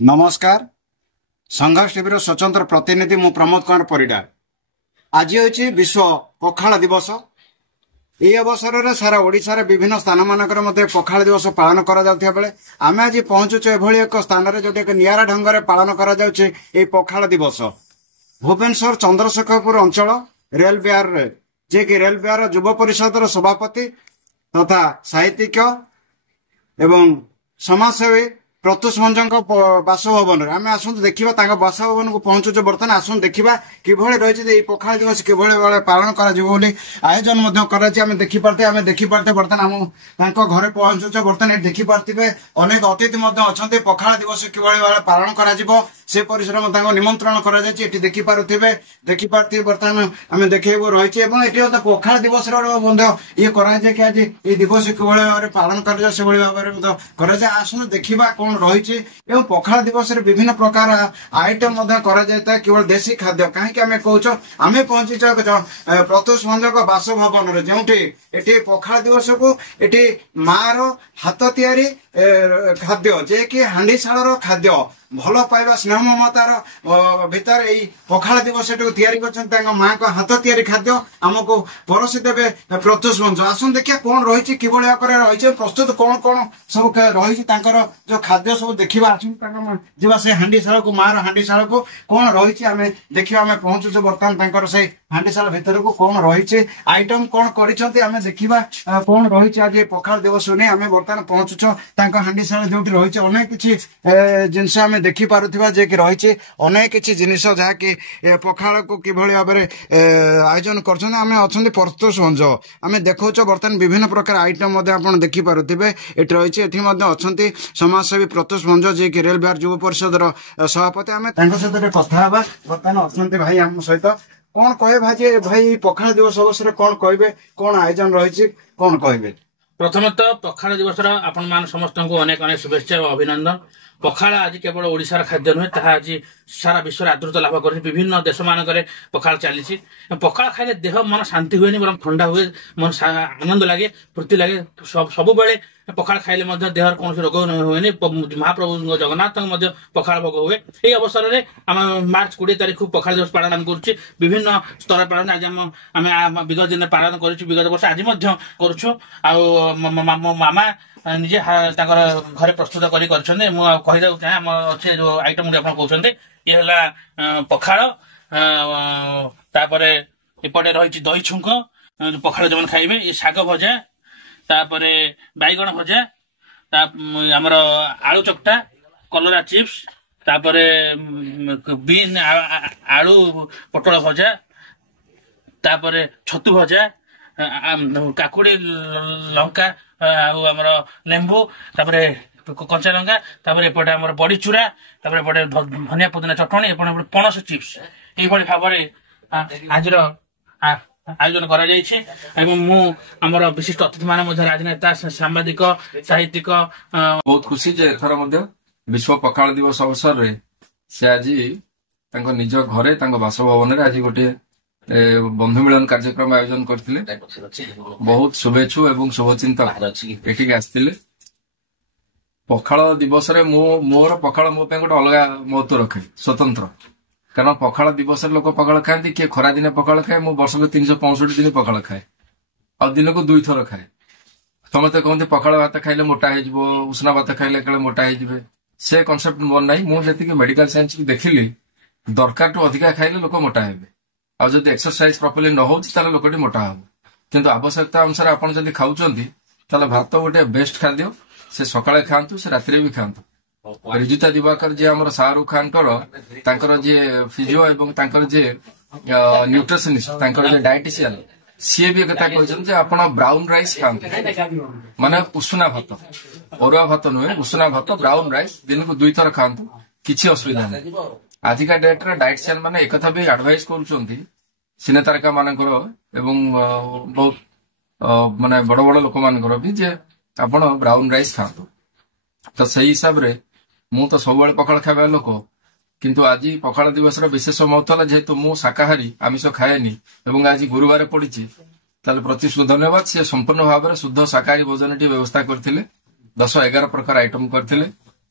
नमस्कार संघर्ष टीवी स्वतंत्र प्रतिनिधि मु प्रमोद कुमार परिडा। आज होची विश्व पखाल दिवस। यह अवसर में सारा ओडिशा रे विभिन्न स्थान मानकर मध्य पखाल दिवस पालन करा जाउथिया बेले आमे आज पहुंचुछु एभली एक स्थान रे जोटी एक नियारा ढंग रे पालन करा जाउछि ए पखाल दिवस। भुवनेश्वर चंद्रशेखरपुर अंचल रेल बिहार रे जे कि रेल बिहार युवा परिषद सभापति तथा साहित्यिक एवं समाजसेवी प्रत्युष मंज बासभवन आम आसतु देखा बासभवन को पहुंचुଛୁ बर्तमान आसतु देखा किभଳି रही पखाल दिवस किभଳି भाव पालन कर आयोजन कर देखिपारे बर्तमान आम घरे पहुंचुଛୁ बर्तमान देखिपारे अनेक अतिथि अच्छा पखाल दिवस किभଳି भाव पालन कर से परिसर निमंत्रण कर देखिपारे बर्तमान आम देखो रही पखाल दिवस ये कि आज ये दिवस किभଳି भाव पालन कर आसतु देखा कौन रही पखाल दिवस विभिन्न प्रकार आइटम केवल देशी खाद्य कहीं आम कौच आम पहुंची प्रत्युष मंजक बासभवन जो पखाल दिवस को ये मार हाथ तैयारी खाद्य जे कि हांडीशाल खाद्य भल पाइबा स्नेह ममतार भितर यही पखाल दिवस या माँ को हाथ तैयारी खाद्य आमको परोसी देवे प्रत्युष मंच आसन देखिए कौन रही कि रही प्रस्तुत कौन कौन सब रही जो खाद्य सब देखा जा से हांडीशाल को मार हांडीशाल को कौन रही आम देखा आम पहुंचुଛୁ बर्तमान से हांडीशाल भितर को कौन रही आइटम कौन करें देखा कौन रही आज पखाल दिवस नहीं आम बर्तमान पहुंचुଛୁ हांडीशाल जो रही अनेक किसी जिनस आम देखिपा जे कि रही अनेक किसी जिनस जहाँकि पखाल को किभଳି भाव आयोजन कर प्रत्युष मंच आम देखा बर्तमान विभिन्न प्रकार आइटम आप देखिपे ये रही अच्छा समाजसेवी प्रत्युष मंच जे कि रेल बिहार युवा परिषद सभापति आम सहित कथा बर्तमान अच्छा भाई आम सहित कौन कहे भाई भाई पखाल दिवस अवसर कौन कहे कौन आयोजन रही कौन कहे प्रथमतः पखाल दिवस आपण मान समस्त को अनेक अनेक शुभेच्छा और अभिनंदन। पखाल आज केवल ओडिशार खाद्य नुहे ताहा आज सारा विश्व आदृत लाभ कर विभिन्न देश मानक पखाल चली पखाल खाइले देह मन शांति हुए बर ठंडा हुए मन आनंद लगे फूर्ति लगे सब बेले पखाल खाइले देहर कौन रोग हुए महाप्रभु जगन्नाथ पखाल भोग हुए यही अवसर में आम मार्च 20 तारीख पखाल दिवस पालन कर विभिन्न स्तर पालन आज आम विगत दिन पालन कर विगत वर्ष आज मो मामा निजे घरे प्रस्तुत कहीदे चाहे आम अच्छे जो आइटम कहते ये है पखाल तापरे एपटे रही दही छुंक पखाल जो खाइबे ये शाग भजा तापरे बैगण भजा आमर आलू चकटा कलरा चिप्स तापरे बीन आलू पटल भजा तापरे छतु भजा काकुड़ी लंका आमर लेंबू तापरे कंचा लंका तापरे एपटे आमर बड़ी चूरा तापरे एपटे धनिया पुदीना चटणी एपटे पणस चिप्स ये भाव आज आयोजन कर विशिष्ट अतिथि मान राजनेता सांबादिक साहित्यिक बहुत खुशी जे एथर विश्व पखाल दिवस अवसर रे से आज निज घरे बासभवन रे आज गोटे बंधु मिलन कार्यक्रम आयोजन करथिले बहुत शुभेच्छु एवं शुभचिंतक एठिक आस्थिले पखाल दिवस रे मोर पखाल मो पे गोटे अलग महत्व रखे स्वतंत्र कारण पखाल दिवस लोक पखाल खाती किए खरा दिन पखाल खाए मु वर्ष को 365 दिन पखाल खाए आ दिन को 2 थर खाए समस्ते कहते पखाल भात खाइले मोटा हो उष्णा भात खाइले कले मोटा हो से कनसेप्ट मोर ना मुझे मेडिकल साइंस देखिली दरकार टू अधिका खाइले लोक मोटा हे आ जब एक्सरसाइज प्रॉपर्ली न हो लोकटी मोटा हम किंतु आवश्यकता अनुसार आप खाऊं भात गोटे बेस्ट खाद्य से सकाळे खातु से राति भी खातु रिजुता दिवाकर जी आम शाहरुख खान जी फिजिओ एवं जी न्यूट्रिशनिस्ट डायटिशियन सी भी एक कहते आप ब्राउन राइस खातु माने उषुना भात अरुआ भात नुहे उषुना भात ब्राउन राइस दिन को 2 थर खातु किसी असुविधा नहीं आजिका डेट रे डायटिशियन माने एक कथा भी एडवाइस करूछंती सिने तारका मानकर एवं बहुत माने बड़ बड़ लोक मानकर भी जे आपण ब्राउन राइस खातु तो सही हिसाब रे मु तो सब पखाल खावा लोक किंतु आज पखाल दिवस विशेष महत्व जेहेतु मु शाकाहारी आमिष खाएनी एवं आज गुरुवार पड़ी प्रति धन्यवाद सी संपूर्ण भाव में शुद्ध शाकाहारी भोजन व्यवस्था करते 10-11 प्रकार आइटम करते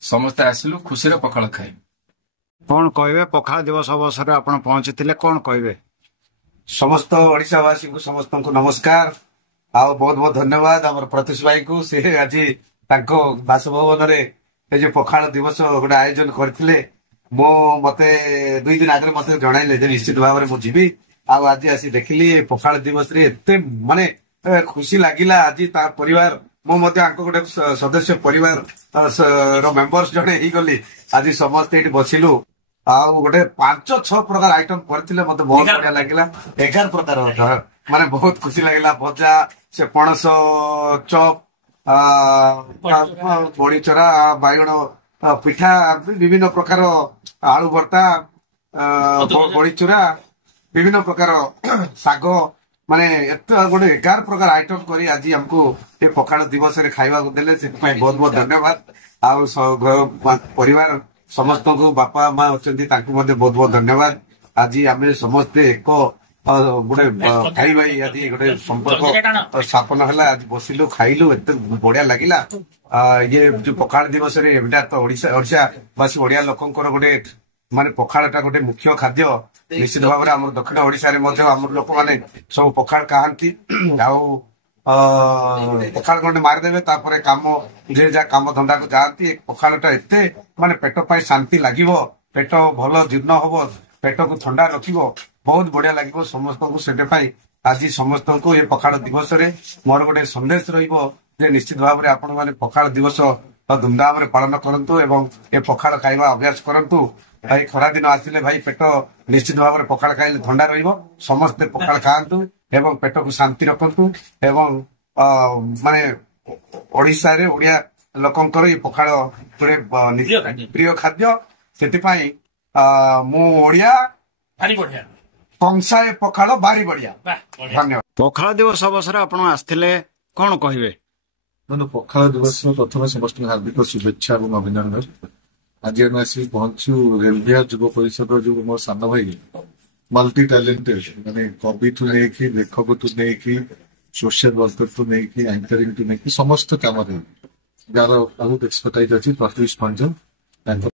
ସମସ୍ତେ ଆସିଲୁ ଖୁସିରେ ପଖାଳ ଖାଇ। କଣ କହିବେ ପଖାଳ ଦିବସ ଅବସରରେ ଆପଣ ପହଞ୍ଚିଥିଲେ, କଣ କହିବେ? ସମସ୍ତ ଓଡିଶାବାସୀଙ୍କୁ ସମସ୍ତଙ୍କୁ ନମସ୍କାର ଆଉ ବହୁତ ବହୁତ ଧନ୍ୟବାଦ ଆମର ପ୍ରତ୍ୟୁଷ ଭାଇଙ୍କୁ। ସେ ଆଜି ତାଙ୍କ ବାସଭବନରେ ଏ ଯୋଉ ପଖାଳ ଦିବସ ଗୋଟେ ଆୟୋଜନ କରିଥିଲେ, ମତେ 2 ଦିନ ଆଗରେ ମତେ ଜଣାଇଲେ ଯେ ନିଶ୍ଚିତ ଭାବରେ ମୁଁ ଯିବି। ଆଉ ଆଜି ଆସି ଦେଖିଲି ପଖାଳ ଦିବସରେ ଏତେ ମାନେ ଖୁସି ଲାଗିଲା। ଆଜି ତା ପରିବାର, ମୁଁ ମଧ୍ୟ ଆଙ୍କ ଗୋଟେ ସଦସ୍ୟ ପରିବାର ର ମେମ୍ବର୍ସ ଜଣେ ହେଇଗଲି। ଆଜି ସମସ୍ତେ ଏଇଠି ବସିଲୁ ଆଉ ଗୋଟେ 5-6 ପ୍ରକାର ଆଇଟମ କରିଥିଲେ, ମତେ ବହୁତ ବଢିଆ ଲାଗିଲା। 11 ପ୍ରକାର ମାନେ ବହୁତ ଖୁସି ଲାଗିଲା। ଭଜା, ସେ ପଣସ ଚପ୍, ବଡିଚରା, ବାଇଗଣ ପିଠା, ବିଭିନ୍ନ ପ୍ରକାର ଆଳୁ ଭର୍ତ୍ତା, ବଡିଚୁରା, ବିଭିନ୍ନ ପ୍ରକାର ଶାଗ, ମାନେ ଏତେ ଗୋଟେ 11 ପ୍ରକାର ଆଇଟମ କରି ଆଜି ଆମକୁ ଏ ପଖାଳ ଦିବସରେ ଖାଇବାକୁ ଦେଲେ, ସେଥିପାଇଁ ବହୁତ ବହୁତ ଧନ୍ୟବାଦ। ଆଉ ପରିବାର ସମସ୍ତଙ୍କୁ, ବାପା ମା ଅଛନ୍ତି ତାଙ୍କୁ ମଧ୍ୟ ବହୁତ ବହୁତ ଧନ୍ୟବାଦ। ଆଜି ଆମେ ସମସ୍ତେ ଏକ ଗୋଟେ ଭାଇ ଭାଇ ଆଜି ଗୋଟେ ସମ୍ପର୍କ ସ୍ଥାପନ ହେଲା। ଆଜି ବସିଲୁ, ଖାଇଲୁ, ଏତେ ବଢିଆ ଲାଗିଲା। ଇଏ ଯୋଉ ପଖାଳ ଦିବସରେ ଏଇଟା ତ ଓଡ଼ିଶାବାସୀ ଓଡିଆ ଲୋକଙ୍କର ଗୋଟେ ମାନେ ପଖାଳଟା ଗୋଟେ ମୁଖ୍ୟ ଖାଦ୍ୟ। ନିଶ୍ଚିତ ଭାବରେ ଆମର ଦକ୍ଷିଣ ଓଡିଶାରେ ମଧ୍ୟ ଆମର ଲୋକମାନେ ସବୁ ପଖାଳ ଖାଆନ୍ତି। ଆଉ ପଖାଳ ଖଣ୍ଡେ ମାରିଦେବେ, ତାପରେ କାମ ଯେ ଯାହା କାମ ଧନ୍ଦାକୁ ଯାଆନ୍ତି। ପଖାଳଟା ଏତେ ମାନେ ପେଟ ପାଇଁ ଶାନ୍ତି ଲାଗିବ, ପେଟ ଭଲ ଜୀର୍ଣ୍ଣ ହବ, ପେଟକୁ ଥଣ୍ଡା ରଖିବ, ବହୁତ ବଢିଆ ଲାଗିବ ସମସ୍ତଙ୍କୁ। ସେଥିପାଇଁ ଆଜି ସମସ୍ତଙ୍କୁ ଏ ପଖାଳ ଦିବସରେ ମୋର ଗୋଟେ ସନ୍ଦେଶ ରହିବ ଯେ ନିଶ୍ଚିତ ଭାବରେ ଆପଣ ମାନେ ପଖାଳ ଦିବସ ଧୁମଧାମରେ ପାଳନ କରନ୍ତୁ ଏବଂ ଏ ପଖାଳ ଖାଇବା ଅଭ୍ୟାସ କରନ୍ତୁ। ଭାଇ ଖରା ଦିନ ଆସିଲେ ଭାଇ ପେଟ ନିଶ୍ଚିତ ଭାବରେ ପଖାଳ ଖାଇଲେ ଥଣ୍ଡା ରହିବ। ସମସ୍ତେ ପଖାଳ ଖାଆନ୍ତୁ ଏବଂ ପେଟକୁ ଶାନ୍ତି ରଖନ୍ତୁ। ଏବଂ ମାନେ ଓଡିଶାରେ ଓଡିଆ ଲୋକଙ୍କର ଏ ପଖାଳ ଗୋଟେ ପ୍ରିୟ ଖାଦ୍ୟ। ସେଥିପାଇଁ ମୁଁ ଓଡିଆ, ଭାରି ବଢିଆ, କଂସାଏ ପଖାଳ ଭାରି ବଢିଆ। ଧନ୍ୟବାଦ। ପଖାଳ ଦିବସ ଅବସରରେ ଆପଣ ଆସିଥିଲେ, କଣ କହିବେ? ପଖାଳ ଦିବସ ପ୍ରଥମେ ସମସ୍ତଙ୍କୁ ହାର୍ଦ୍ଦିକ ଶୁଭେଚ୍ଛା ଏବଂ ଅଭିନନ୍ଦନ। ଆଜି ଆମେ ଆସି ପହଞ୍ଚୁ ରେଲଭିଆ ଯୁବ ପରିଷଦର ଯୋଉ ମୋ ସାନ ଭାଇ ମଲ୍ଟି ଟ୍ୟାଲେଣ୍ଟେଡ, ମାନେ କବିଠୁ ନେଇକି ଲେଖକଠୁ ନେଇକି ସୋସିଆଲ ୱାର୍କରଠୁ ନେଇକି ଆଙ୍କରିଂଠୁ ନେଇକି ସମସ୍ତ କାମରେ ଯାହାର ବହୁତ ଏକ୍ସପର୍ଟାଇଜ ଅଛି ପ୍ରତ୍ୟୁଷ ଭଞ୍ଜ। ତାଙ୍କ